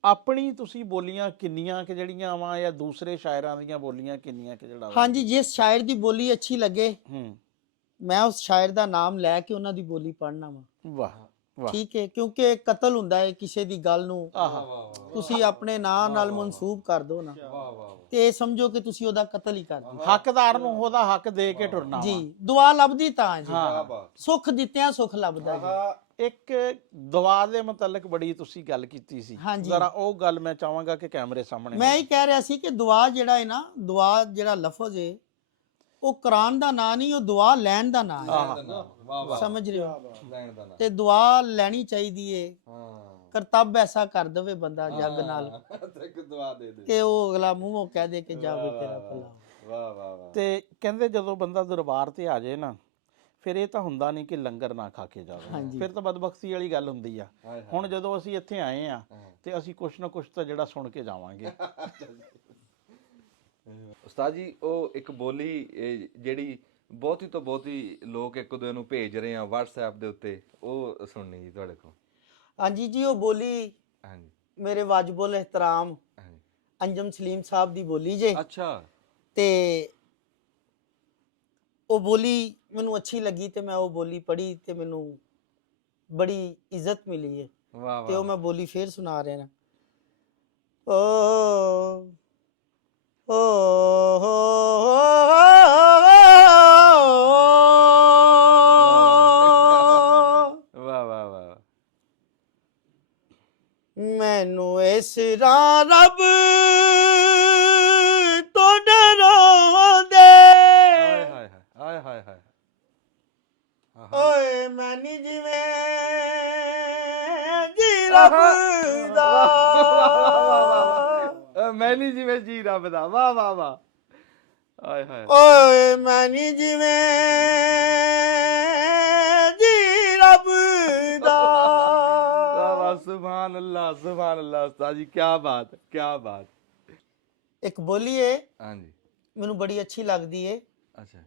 ਆਪਣੀ ਤੁਸੀਂ ਬੋਲੀਆਂ ਕਿੰਨੀਆਂ ਕਿ ਜਿਹੜੀਆਂ ਵਾ, ਜਾਂ ਦੂਸਰੇ ਸ਼ਾਇਰਾਂ ਦੀਆਂ ਬੋਲੀਆਂ ਕਿੰਨੀਆਂ ਕਿ ਜਿਹੜਾ? ਹਾਂਜੀ, ਜਿਸ ਸ਼ਾਇਰ ਦੀ ਬੋਲੀ ਅੱਛੀ ਲੱਗੇ ਮੈਂ ਉਸ ਸ਼ਾਇਰ ਦਾ ਨਾਮ ਲੈ ਕੇ ਉਹਨਾਂ ਦੀ ਬੋਲੀ ਪੜ੍ਹਨਾ ਵਾ। ਵਾਹ ਵਾਹ। ਠੀਕ ਹੈ, ਕਿਉਂਕਿ ਕਤਲ ਹੁੰਦਾ ਹੈ ਕਿਸੇ ਦੀ ਗੱਲ ਨੂੰ ਤੁਸੀਂ ਆਪਣੇ ਨਾਂ ਨਾਲ ਮਨਸੂਬ ਕਰ ਦੋ ਨਾ ਤੇ ਇਹ ਸਮਝੋ ਕਿ ਤੁਸੀਂ ਉਹਦਾ ਕਤਲ ਹੀ ਕਰ ਦਿੱਤਾ। ਹੱਕਦਾਰ ਨੂੰ ਉਹਦਾ ਹੱਕ ਦੇ ਕੇ ਟੁਰਨਾ ਜੀ। ਦੁਆ ਲੱਭਦੀ ਤਾਂ ਜੀ, ਸੁੱਖ ਦਿੱਤਿਆਂ ਸੁੱਖ ਲੱਭਦਾ ਜੀ। ਇੱਕ ਦੁਆ ਦੇ ਮੁਤਲਕ ਬੜੀ ਤੁਸੀਂ ਗੱਲ ਕੀਤੀ ਸੀ, ਜ਼ਰਾ ਉਹ ਗੱਲ ਮੈਂ ਚਾਹਾਂਗਾ ਕਿ ਕੈਮਰੇ ਸਾਹਮਣੇ। ਮੈਂ ਹੀ ਕਹਿ ਰਿਹਾ ਸੀ ਕਿ ਦੁਆ ਜਿਹੜਾ ਹੈ ਨਾ, ਦੁਆ ਜਿਹੜਾ ਲਫ਼ਜ਼ ਹੈ ਉਹ ਕੁਰਾਨ ਦਾ ਨਾਂ ਨਹੀਂ, ਉਹ ਦੁਆ ਲੈਣ ਦਾ ਨਾਂ ਹੈ। ਸਮਝ ਰਹੇ ਹੋ? ਤੇ ਦੁਆ ਲੈਣੀ ਚਾਹੀਦੀ ਏ। ਕਰਤੱਵ ਐਸਾ ਕਰ ਦਵੇ ਬੰਦਾ ਜੱਗ ਨਾਲ ਕਿ ਉਹ ਅਗਲਾ ਮੂੰਹੋਂ ਕਹਿ ਦੇ ਕਿ ਜਾਵੇ ਤੇਰਾ ਭਲਾ। ਵਾਹ ਵਾਹ ਵਾਹ। ਤੇ ਕਹਿੰਦੇ ਜਦੋਂ ਬੰਦਾ ਦਰਬਾਰ ਤੇ ਆ ਜਾਏ ਨਾ, ਫਿਰ ਇਹ ਤਾਂ ਹੁੰਦਾ ਨਹੀਂ ਕਿ ਲੰਗਰ ਨਾ ਖਾ ਕੇ ਜਾਵੇ, ਫਿਰ ਤਾਂ ਬਦਬਖਤੀ ਵਾਲੀ ਗੱਲ ਹੁੰਦੀ ਆ। ਹੁਣ ਜਦੋਂ ਅਸੀਂ ਇੱਥੇ ਆਏ ਆ ਤੇ ਅਸੀਂ ਕੁਛ ਨਾ ਕੁਛ ਤਾਂ ਜਿਹੜਾ ਸੁਣ ਕੇ ਜਾਵਾਂਗੇ। ਉਸਤਾਦ ਜੀ, ਉਹ ਇੱਕ ਬੋਲੀ ਜਿਹੜੀ ਬਹੁਤੀ ਤੋਂ ਬਹੁਤੀ ਲੋਕ ਇੱਕ ਦੂਜੇ ਨੂੰ ਭੇਜ ਰਹੇ ਆ WhatsApp ਦੇ ਉੱਤੇ, ਉਹ ਸੁਣਨੀ ਜੀ ਤੁਹਾਡੇ ਕੋਲ। ਹਾਂਜੀ ਜੀ, ਉਹ ਬੋਲੀ ਮੇਰੇ ਵਾਜਬੁਲ ਇਹਤਰਾਮ ਅੰਜਮ ਸਲੀਮ ਸਾਹਿਬ ਦੀ ਬੋਲੀ ਜੇ। ਅੱਛਾ। ਤੇ ਉਹ ਬੋਲੀ ਮੈਨੂੰ ਅੱਛੀ ਲੱਗੀ ਤੇ ਮੈਂ ਉਹ ਬੋਲੀ ਪੜ੍ਹੀ ਤੇ ਮੈਨੂੰ ਬੜੀ ਇੱਜ਼ਤ ਮਿਲੀ ਹੈ। ਵਾਹ ਤੇ ਉਹ ਮੈਂ ਬੋਲੀ ਫੇਰ ਸੁਣਾ ਰਿਹਾ ਨਾ। ਵਾਹ ਵਾਹ ਵਾਹ। ਮੈਨੂੰ ਇਸ ਰਾਂ ਰੱਬ ਤੋਂ ਡਰਾਉਂਦੇ, ਹਾਏ ਹਾਏ ਹਾਏ ਹਾਏ। ਓਏ ਮੈਂ ਨੀ ਜਿਵੇਂ ਜੀ ਰੱਬ ਦਾ, ਮੈਂ ਨਹੀਂ ਜਿਵੇਂ ਜੀ ਰੱਬ ਦਾ। ਵਾਹ ਵਾਹ ਵਾਹ। ਆਏ ਹਾਏ ਓਏ ਮੈਂ ਨੀ ਜਿਵੇਂ ਜੀ ਰੱਬ ਦਾ। ਵਾਹ ਵਾਹ ਸੁਭਾਨ ਅੱਲਾਹ ਉਸਤਾਦ ਜੀ ਕੀ ਬਾਤ ਕੀ ਬਾਤ। ਇੱਕ ਬੋਲੀ ਏ ਹਾਂਜੀ ਮੈਨੂੰ ਬੜੀ ਅੱਛੀ ਲੱਗਦੀ ਏ, ਅੱਛਾ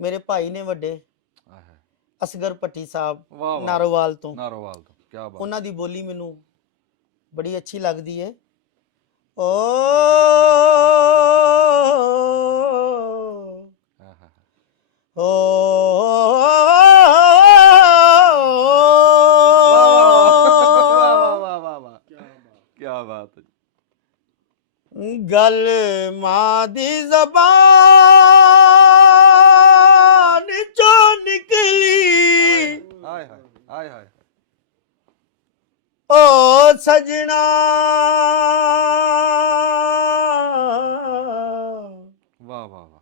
ਮੇਰੇ ਭਾਈ ਨੇ ਵੱਡੇ ਆਏ ਹਾਏ ਅਸਗਰ ਭੱਟੀ ਸਾਹਿਬ ਵਾਹ ਵਾਹ ਨਾਰੋਵਾਲ ਤੋਂ, ਨਾਰੋਵਾਲ ਤੋਂ ਕੀ ਬਾਤ। ਉਹਨਾਂ ਦੀ ਬੋਲੀ ਮੈਨੂੰ ਬੜੀ ਅੱਛੀ ਲੱਗਦੀ ਏ। ਓ ਹਾਂ ਹਾਂ ਓ ਵਾਹ ਵਾਹ ਵਾਹ ਵਾਹ ਕੀ ਬਾਤ ਹੈ। ਗੱਲ ਮਾਂ ਦੀ ਜ਼ਬਾਨ ਚੋਂ ਨਿਕਲੀ, ਹਾਏ ਹਾਏ ਹਾਏ ਹਾਏ ਓ ਸਜਣਾ ਵਾਹ ਵਾਹ ਵਾਹ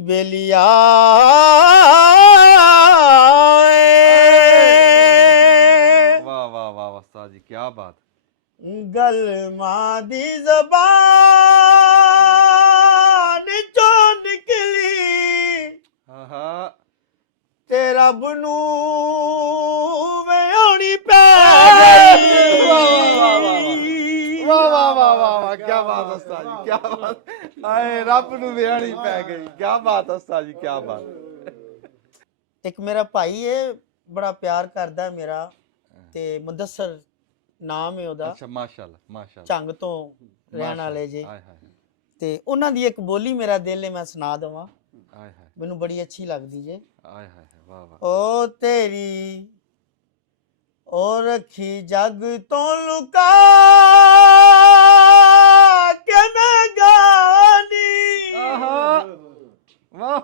ਬੇਲੀਆ ਵਾਹ ਵਾਹ ਵਾਹ ਉਸਤਾਦ ਜੀ ਕੀ ਬਾਤ। ਗੱਲ ਮਾਂ ਦੀ ਜ਼ਬਾਨ ਚੋਂ ਨਿਕਲੀ ਹਾਂ ਤੇ ਰੱਬ ਨੂੰ ਵਿਆਹਣੀ ਪੈ ਗਈ। ਵਾਹ ਵਾਹ ਵਾਹ ਵਾਹ ਵਾਹ ਕੀ ਬਾਤ ਉਸਤਾਦ ਜੀ ਕੀ ਬਾਤ। ਆਏ ਰੱਬ ਨੂੰ ਵਿਆਹਣੀ ਪੈ ਗਈ ਕੀ ਬਾਤ ਉਸਤਾਦ ਜੀ ਕੀ ਬਾਤ। ਇੱਕ ਮੇਰਾ ਭਾਈ ਏ ਬੜਾ ਪਿਆਰ ਕਰਦਾ ਮੇਰਾ, ਤੇ ਮੁਦੱਸਰ ਨਾਮ ਹੈ ਉਹਦਾ, ਅੱਛਾ ਮਾਸ਼ਾਅੱਲਾ ਮਾਸ਼ਾਅੱਲਾ ਝੰਗ ਤੋਂ ਰਹਿਣ ਵਾਲੇ ਜੇ, ਆਏ ਹਾਏ ਤੇ ਉਹਨਾਂ ਦੀ ਇੱਕ ਬੋਲੀ ਮੇਰਾ ਦਿਲ ਏ ਮੈਂ ਸੁਣਾ ਦਵਾਂ, ਆਏ ਹਾਏ ਮੈਨੂੰ ਬੜੀ ਅੱਛੀ ਲੱਗਦੀ ਜੇ। ਆਏ ਹਾਏ ਵਾਹ ਵਾਹ ਓ ਤੇਰੀ ਓ ਰੱਖੀ ਜਗ ਤੋਂ ਲੁਕਾ ਕੇ ਮੈਂ ਗਾਨੀ। ਆਹਾ ਵਾਹ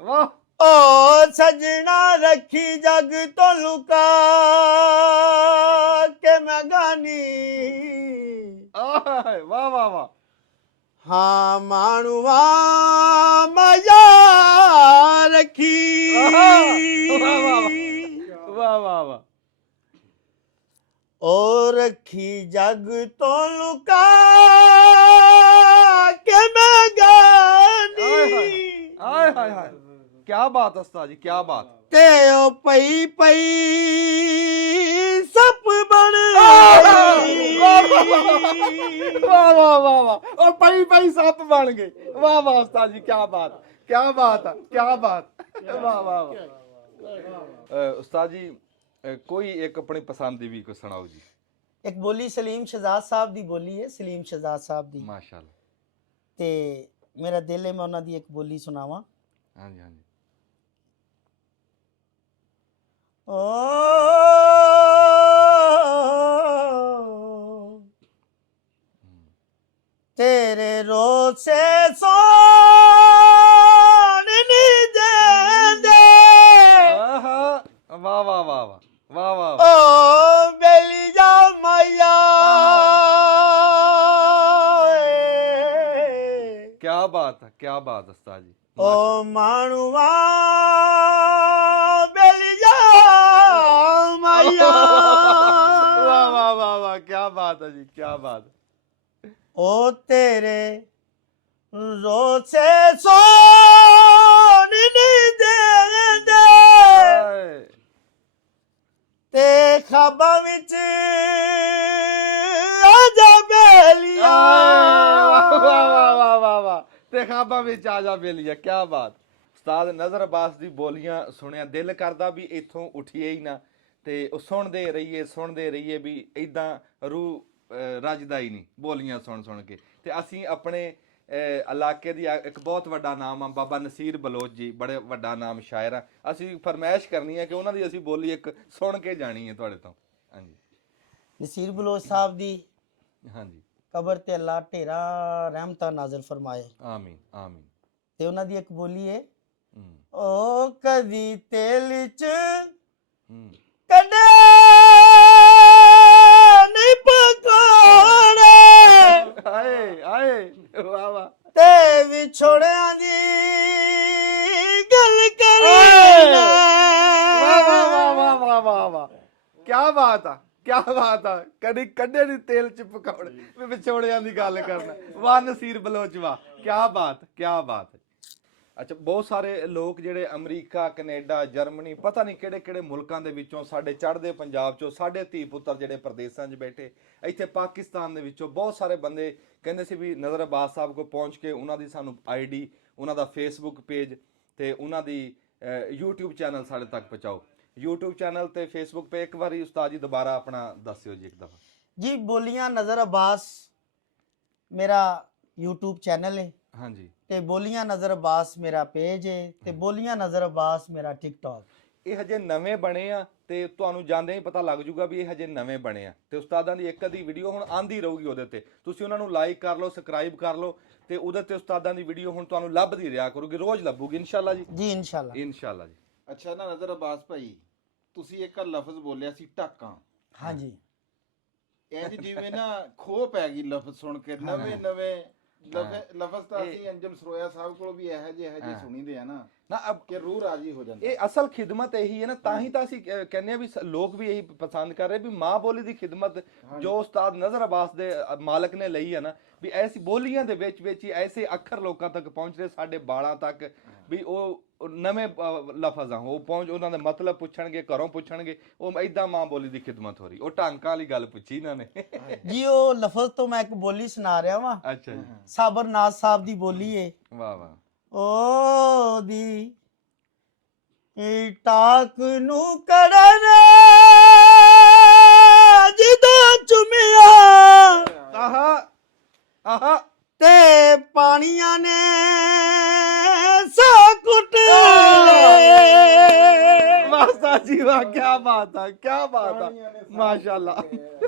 ਵਾਹ ਓ ਸਜਣਾ ਰੱਖੀ ਜਗ ਤੋਂ ਲੁਕਾ ਕੇ ਮੈਂ ਗਾਨੀ। ਆਏ ਵਾਹ ਵਾਹ ਵਾਹ ਹਾਂ ਮਾਣੂਆ ਮਾਇਆ ਰੱਖੀ। ਵਾਹ ਵਾਹ ਵਾਹ ਓ ਰੱਖੀ ਜਗ ਤੋਂ ਲੁਕਾ ਕੇ ਮੈਂ ਗਾਨੀ। ਆਏ ਹਾਏ ਹਾਏ ਕੀ ਬਾਤ ਉਸਤਾਦ ਜੀ ਕੀ ਬਾਤ। ਤੇ ਓ ਪਈ ਪਈ ਸੱਪ ਬਣ ਗਈ। ਵਾਹ ਵਾਹ ਵਾਹ ਵਾਹ ਉਹ ਪਈ ਪਈ ਸੱਪ ਬਣ ਗਏ। ਵਾਹ ਵਾਹ ਉਸਤਾਦ ਜੀ ਕੀ ਬਾਤ ਕੀ ਬਾਤ ਕੀ ਬਾਤ। ਵਾਹ ਵਾਹ ਵਾਹ ਉਸਤਾਦ ਜੀ ਕੋਈ ਇੱਕ ਆਪਣੀ ਪਸੰਦ ਦੀ ਵੀ ਕੋਈ ਸੁਣਾਓ ਜੀ। ਇੱਕ ਬੋਲੀ ਸਲੀਮ ਸ਼ਹਜ਼ਾਦ ਸਾਹਿਬ ਦੀ ਬੋਲੀ ਹੈ, ਸਲੀਮ ਸ਼ਹਜ਼ਾਦ ਸਾਹਿਬ ਦੀ, ਮਾਸ਼ਾਅੱਲਾ। ਤੇ ਮੇਰਾ ਦਿਲ ਹੈ ਮੈਂ ਉਹਨਾਂ ਦੀ ਇੱਕ ਬੋਲੀ ਸੁਣਾਵਾਂ। ਹਾਂਜੀ ਹਾਂਜੀ ਓ ਤੇਰੇ ਰੋਸੇ ਸੋਣ ਨਹੀਂ ਦੇਂਦੇ। ਆਹਾ ਵਾਹ ਵਾਹ ਵਾਹ ਵਾਹ ਵਾਹ ਵਾਹ ਓ ਬੇਲੀ ਜਾ ਮਾਇਆ ਕੀ ਬਾਤ ਹੈ ਕੀ ਬਾਤ ਉਸਤਾਦ ਜੀ। ਓ ਮਾਣੂਆ ਬੇਲੀ ਜਾ ਮਾਇਆ। ਵਾਹ ਵਾਹ ਵਾਹ ਵਾਹ ਕੀ ਬਾਤ ਹੈ ਜੀ ਕੀ ਬਾਤ। ਓ ਤੇਰੇ ਰੋਸੇ ਸੋਣ ਨਹੀਂ ਦੇਂਦੇ ਤੇ ਖਾਬਾਂ ਵਿੱਚ ਆ ਜਾ ਬੇਲੀਆ। ਵਾਹ ਵਾਹ ਵਾਹ ਵਾਹ ਵਾਹ ਤੇ ਖਾਬਾਂ ਵਿੱਚ ਆ ਜਾ ਬੇਲੀਆ ਕੀ ਬਾਤ। ਉਸਤਾਦ ਨਜ਼ਰ ਅਬਾਸ ਦੀ ਬੋਲੀਆਂ ਸੁਣਿਆ ਦਿਲ ਕਰਦਾ ਵੀ ਇੱਥੋਂ ਉੱਠੀਏ ਹੀ ਨਾ, ਤੇ ਉਹ ਸੁਣਦੇ ਰਹੀਏ ਵੀ ਇਦਾਂ ਰੂਹ ਰੱਜਦਾ ਹੀ ਨਹੀਂ ਬੋਲੀਆਂ ਸੁਣ ਸੁਣ ਕੇ। ਤੇ ਅਸੀਂ ਆਪਣੇ ਇਲਾਕੇ ਦੀ ਇੱਕ ਬਹੁਤ ਵੱਡਾ ਨਾਮ ਆ ਬਾਬਾ ਨਸੀਰ ਬਲੋਚ ਜੀ, ਬੜੇ ਵੱਡਾ ਨਾਮ ਸ਼ਾਇਰ ਆ। ਅਸੀਂ ਫਰਮਾਇਸ਼ ਕਰਨੀ ਹੈ ਕਿ ਉਹਨਾਂ ਦੀ ਅਸੀਂ ਬੋਲੀ ਇੱਕ ਸੁਣ ਕੇ ਜਾਣੀ ਹੈ ਤੁਹਾਡੇ ਤੋਂ। ਹਾਂਜੀ ਨਸੀਰ ਬਲੋਚ ਸਾਹਿਬ ਦੀ ਹਾਂਜੀ ਕਬਰ ਤੇ ਅੱਲਾ ਢੇਰਾ ਰਹਿਮਤਾਂ ਨਾਜ਼ਿਲ ਫਰਮਾਏ। ਆਮੀਨ ਆਮੀਨ। ਤੇ ਉਹਨਾਂ ਦੀ ਇੱਕ ਬੋਲੀ ਹੈ, ਓ ਕਦੀ ਤੇਲ ਚ ਕਦੇ ਨਹੀਂ ਪਕਾਉਣੇ ਆਏ ਆਏ ਵਾਹ ਵਾਹ ਤੇ ਵਿਛੋੜਿਆਂ ਦੀ ਗੱਲ ਕਰੀ। ਵਾਹ ਵਾਹ ਵਾਹ ਵਾਹ ਵਾਹ ਵਾਹ ਕੀ ਬਾਤ ਆ ਕੀ ਕਿਆ ਬਾਤ ਆ, ਕਦੀ ਕੱਢੇ ਨਹੀਂ ਤੇਲ ਚ ਪਕੌੜੇ ਵੀ ਵਿਛੋੜਿਆਂ ਦੀ ਗੱਲ ਕਰਨਾ। ਵਾਹ ਨਸੀਰ ਬਲੋਚਵਾ, ਕਿਆ ਬਾਤ ਕਿਆ ਬਾਤ। ਅੱਛਾ, ਬਹੁਤ ਸਾਰੇ ਲੋਕ ਜਿਹੜੇ ਅਮਰੀਕਾ, ਕੈਨੇਡਾ, ਜਰਮਨੀ, ਪਤਾ ਨਹੀਂ ਕਿਹੜੇ ਕਿਹੜੇ ਮੁਲਕਾਂ ਦੇ ਵਿੱਚੋਂ, ਸਾਡੇ ਚੜ੍ਹਦੇ ਪੰਜਾਬ ਚੋਂ, ਸਾਡੇ ਧੀ ਪੁੱਤਰ ਜਿਹੜੇ ਪ੍ਰਦੇਸ਼ਾਂ 'ਚ ਬੈਠੇ, ਇੱਥੇ ਪਾਕਿਸਤਾਨ ਦੇ ਵਿੱਚੋਂ ਬਹੁਤ ਸਾਰੇ ਬੰਦੇ ਕਹਿੰਦੇ ਸੀ ਵੀ ਨਜ਼ਰ ਅਬਾਸ ਸਾਹਿਬ ਕੋਲ ਪਹੁੰਚ ਕੇ ਉਹਨਾਂ ਦੀ ਸਾਨੂੰ ਆਈਡੀ, ਉਹਨਾਂ ਦਾ ਫੇਸਬੁੱਕ ਪੇਜ ਤੇ ਉਹਨਾਂ ਦੀ YouTube ਚੈਨਲ ਸਾਡੇ ਤੱਕ ਪਹੁੰਚਾਓ। YouTube ਚੈਨਲ ਤੇ ਫੇਸਬੁੱਕ ਪੇ ਇੱਕ ਵਾਰੀ ਉਸਤਾਦ ਜੀ ਦੁਬਾਰਾ ਆਪਣਾ ਦੱਸਿਓ ਜੀ ਇੱਕ ਦਫਾ। ਜੀ ਬੋਲੀਆਂ ਨਜ਼ਰ ਅਬਾਸ ਮੇਰਾ YouTube ਚੈਨਲ ਹੈ, ਹਾਂਜੀ, ਤੇ ਬੋਲੀਆਂ ਨਜ਼ਰ ਅਬਾਸ ਮੇਰਾ ਪੇਜ ਹੈ, ਤੇ ਬੋਲੀਆਂ ਨਜ਼ਰ ਅਬਾਸ ਮੇਰਾ TikTok। ਇਹ ਹਜੇ ਨਵੇਂ ਬਣੇ ਆ ਤੇ ਤੁਹਾਨੂੰ ਜਾਂਦੇ ਹੀ ਪਤਾ ਲੱਗ ਜੂਗਾ ਵੀ ਇਹ ਹਜੇ ਨਵੇਂ ਬਣੇ ਆ, ਤੇ ਉਸਤਾਦਾਂ ਦੀ ਇੱਕ ਅੱਧੀ ਵੀਡੀਓ ਹੁਣ ਆਂਦੀ ਰਹੂਗੀ ਉਹਦੇ ਤੇ, ਤੁਸੀਂ ਉਹਨਾਂ ਨੂੰ ਲਾਈਕ ਕਰ ਲਓ, ਸਬਸਕ੍ਰਾਈਬ ਕਰ ਲਓ, ਤੇ ਉਹਦੇ ਤੇ ਉਸਤਾਦਾਂ ਦੀ ਵੀਡੀਓ ਹੁਣ ਤੁਹਾਨੂੰ ਲੱਭਦੀ ਰਿਹਾ ਕਰੂਗੀ, ਰੋਜ਼ ਲੱਭੂਗੀ ਇਨਸ਼ਾਅੱਲਾ ਜੀ। ਜੀ ਇਨਸ਼ਾਅੱਲਾ ਇਨਸ਼ਾਅੱਲਾ ਜੀ। ਅੱਛਾ ਨਾ ਨਜ਼ਰ ਅਬਾਸ ਭਾਈ, ਤੁਸੀਂ ਇੱਕ ਲਫ਼ਜ਼ ਬੋਲਿਆ ਸੀ ਢਾਕਾਂ। ਹਾਂਜੀ, ਇੰਜ ਜਿਵੇਂ ਨਾ ਖੋਹ ਪੈ ਗਈ ਲਫ਼ਜ਼ ਸੁਣ ਕੇ, ਨਵੇਂ ਨਵੇਂ ਲਫ਼ਜ਼ ਤਾਂ ਅਸੀਂ ਅੰਜਮ ਸਰੋਇਆ ਸਾਹਿਬ ਕੋਲ ਵੀ ਇਹੋ ਜਿਹੇ ਸੁਣੀਦੇ ਆ ਨਾ ਨਾ ਕਿ ਰੂਹ ਰਾਜੀ ਹੋ ਜਾਂਦੀ। ਇਹ ਅਸਲ ਖਿਦਮਤ ਇਹੀ ਹੈ ਨਾ, ਤਾਂ ਹੀ ਤਾਂ ਅਸੀਂ ਕਹਿੰਦੇ ਆ ਵੀ ਲੋਕ ਵੀ ਇਹੀ ਪਸੰਦ ਕਰ ਰਹੇ ਵੀ ਮਾਂ ਬੋਲੀ ਦੀ ਖਿਦਮਤ ਜੋ ਉਸਤਾਦ ਨਜ਼ਰ ਅਬਾਸ ਦੇ ਮਾਲਕ ਨੇ ਲਈ ਹੈ ਨਾ, ਵੀ ਐਸੀ ਬੋਲੀਆਂ ਦੇ ਵਿੱਚ ਹੀ ਐਸੇ ਅੱਖਰ ਲੋਕਾਂ ਤੱਕ ਪਹੁੰਚ ਰਹੇ, ਸਾਡੇ ਬਾਲਾਂ ਤੱਕ, ਵੀ ਉਹ ਨਵੇਂ ਲਫ਼ਜ਼ ਆ, ਉਹ ਪਹੁੰਚ, ਉਹਨਾਂ ਦੇ ਮਤਲਬ ਪੁੱਛਣਗੇ, ਘਰੋਂ ਪੁੱਛਣਗੇ, ਉਹ ਏਦਾਂ ਮਾਂ ਬੋਲੀ ਦੀ ਖਿਦਮਤ ਹੋ ਰਹੀ। ਉਹ ਢਾਂਕਾਂ ਵਾਲੀ ਗੱਲ ਪੁੱਛੀ ਇਹਨਾਂ ਨੇ ਜੀ ਉਹ ਲਫ਼ਜ਼ ਤੋਂ ਮੈਂ ਇੱਕ ਬੋਲੀ ਸੁਣਾ ਰਿਹਾ ਵਾਂ। ਅੱਛਾ ਜੀ, ਸਾਬਰ ਨਾਜ਼ ਸਾਹਿਬ ਦੀ ਬੋਲੀ ਏ। ਵਾਹ ਵਾਹ। ਓ ਦੀ ਟਾਕ ਨੂੰ ਕੜਨ ਜਦੋਂ ਚੁਮਿਆ, ਆਹਾ ਆਹਾ, ਤੇ ਪਾਣੀਆਂ ਨੇ ਸਾਕੁੱਟ ਮਾਸਟਰ ਜੀ ਵਾਹ, ਕੀ ਬਾਤ ਆ, ਕੀ ਬਾਤ ਆ, ਮਾਸ਼ਾਅੱਲਾ।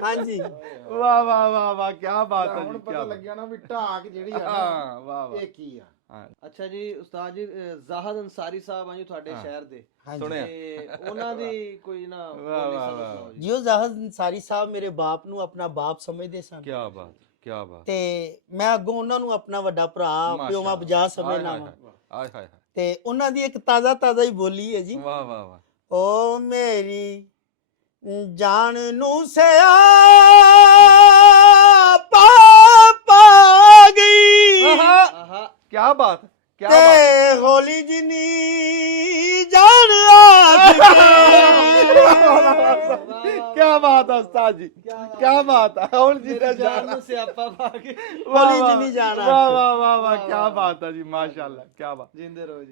ਹਾਂਜੀ, ਵਾਹ ਵਾਹ ਵਾਹ ਵਾਹ, ਕੀ ਬਾਤ ਆ ਹੁਣ ਜੀ, ਪਤਾ ਲੱਗਿਆ ਨਾ ਵੀ ਢਾਕ ਜਿਹੜੀ ਆ ਹਾਂ, ਵਾਹ ਵਾਹ। ਇਹ ਕੀ ਆ। ਅੱਛਾ ਜੀ ਉਸਤਾਦ ਜੀ, ਜ਼ਾਹਦ ਅੰਸਾਰੀ ਸਾਹਿਬ ਆ ਜੀ ਤੁਹਾਡੇ ਸ਼ਹਿਰ ਦੇ, ਸੁਣਿਆ ਤੇ ਉਹਨਾਂ ਦੀ ਕੋਈ ਨਾ ਬੋਲੀ ਸੁਣਾਓ ਜੀ। ਜੀ ਉਹ ਜ਼ਾਹਦ ਅੰਸਾਰੀ ਸਾਹਿਬ ਮੇਰੇ ਬਾਪ ਨੂੰ ਆਪਣਾ ਬਾਪ ਸਮਝਦੇ ਸਨ, ਕੀ ਬਾਤ ਕੀ ਬਾਤ। ਤੇ ਮੈਂ ਅੱਗੋਂ ਉਹਨਾਂ ਨੂੰ ਆਪਣਾ ਵੱਡਾ ਭਰਾ ਪਿਓਵਾ ਬਜਾ ਸਮਝਣਾ ਵਾਂ। ਹਾਏ ਹਾਏ, ਤੇ ਉਹਨਾਂ ਦੀ ਇੱਕ ਤਾਜ਼ਾ ਹੀ ਬੋਲੀ ਹੈ ਜੀ। ਵਾਹ ਵਾਹ ਵਾਹ। ਓ ਮੇਰੀ ਜਾਨ ਨੂੰ ਸਿਆ ਪਾ ਗਈ, ਆਹਾ, ਕੀ ਬਾਤ ਕੀ ਬਾਤ। ਤੇ ਹੋਲੀ ਜਿਨੀ ਜਾਨ ਆ ਕੀ ਬਾਤ ਆ ਉਸਤਾਦ ਜੀ, ਕੀ ਬਾਤ ਆ। ਹੁਣ ਜੀ ਜਾਨ ਜਾਨ ਨੂੰ ਸਿਆਪਾ ਪਾ ਕੇ ਹੋਲੀ ਜਿਨੀ ਜਾਨ ਆ। ਵਾਹ ਵਾਹ ਵਾਹ ਵਾਹ, ਕੀ ਬਾਤ ਆ ਜੀ, ਮਾਸ਼ਾਅੱਲਾ, ਕੀ ਬਾਤ। ਜਿੰਦੇ ਰਹੋ ਜੀ।